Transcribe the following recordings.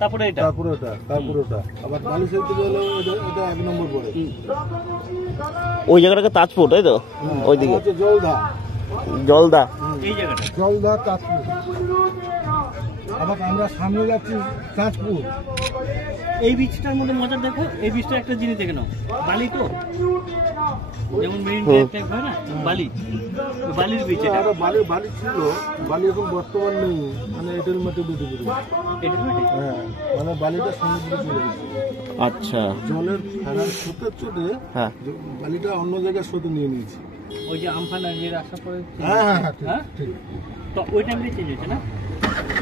তারপরে এটা আবার বালিশের দিকে হলো এটা 1 নম্বর পড়ে। ওই জায়গাটাকে তাজপুর, তাই তো? ওইদিকে জলদা, এই জায়গাটা জলদা তাজপুর। আবার আমরা সামনে যাচ্ছি তাজপুর। এই বীজটার মধ্যে মজা দেখো, এই বীজটা একটা জিনিস দেখে নাও, বালি তো যেমন মেরিন ড্রাইভ হয় না, বালির বীজ। এটা বালি ছিল, বালি এখন বর্তমান নেই, মানে এটার মধ্যে দুটো হ্যাঁ, মানে বালিটা সমুদ্রে চলে গেছে। আচ্ছা, জলের ফেরার স্রোতের চোটে হ্যাঁ বালিটা অন্য জায়গায় স্রোতে নিয়ে নিয়েছি। ওই যে আমফান এর আসা পরে হ্যাঁ ঠিক, তো ওই টাইমে চেঞ্জ হয়েছে না,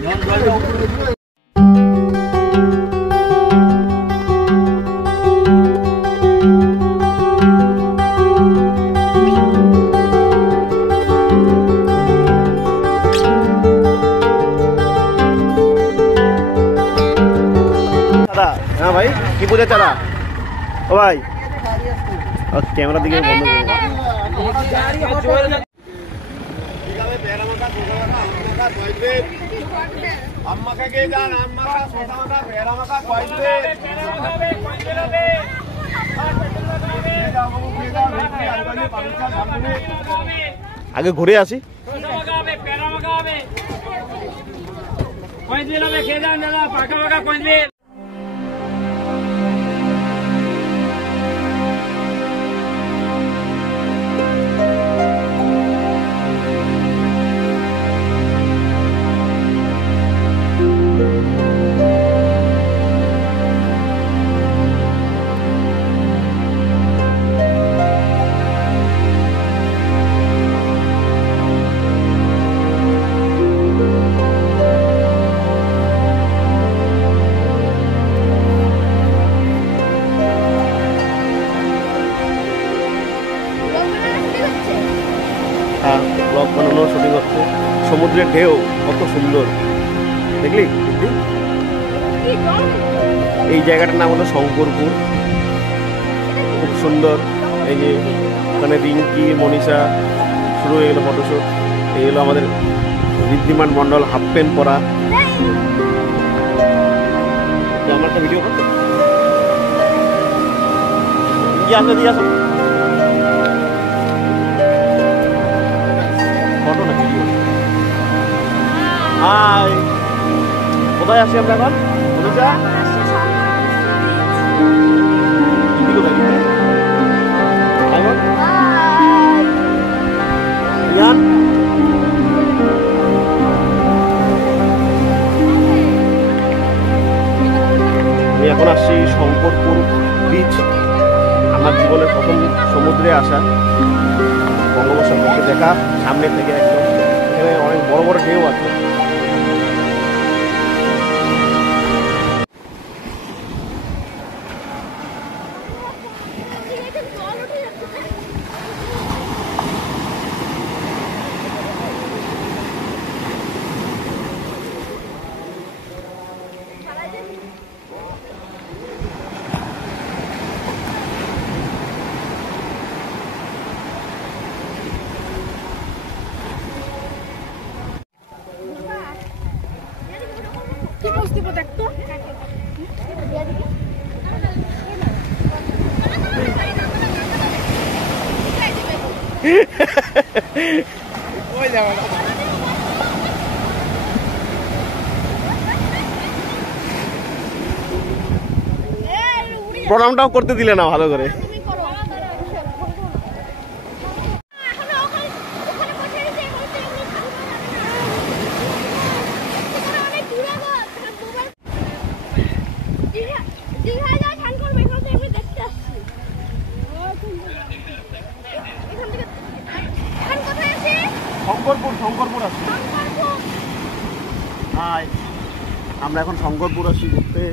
যখন জলটা উপরে উঠে। হ্যাঁ ভাই, কি পূজা চারা? ও ভাই ক্যামেরা দিকে বন্ধ আগে ঘুরে আসি। ব্লগ বানানো, শুটিং হচ্ছে। সমুদ্রের ঢেউ কত সুন্দর দেখলি? এই জায়গাটার নাম হলো শঙ্করপুর, খুব সুন্দর। এই যে ওখানে রিঙ্কি, মনীষা শুরু হয়ে গেলো ফটোশ্যুট। এই হলো আমাদের ঋদ্ধিমান মণ্ডল, হাফ প্যান্ট পরা। আমার একটা ভিডিও করতে দিয়ে আসো ফটো না ভিডিও। হাই, কোথায় আছি আমরা এখন? মনীষা আমি এখন আসছি শঙ্করপুর বিচ। আমার জীবনের প্রথম সমুদ্রে আসা, বঙ্গোপসাগরকে দেখা সামনে থেকে একদম। এখানে অনেক বড় বড় ঢেউ আছে। প্রণামটাও করতে দিলে না ভালো করে। শঙ্করপুর আসছি। হাই, আমরা এখন শঙ্করপুর আসছি ঘুরতে।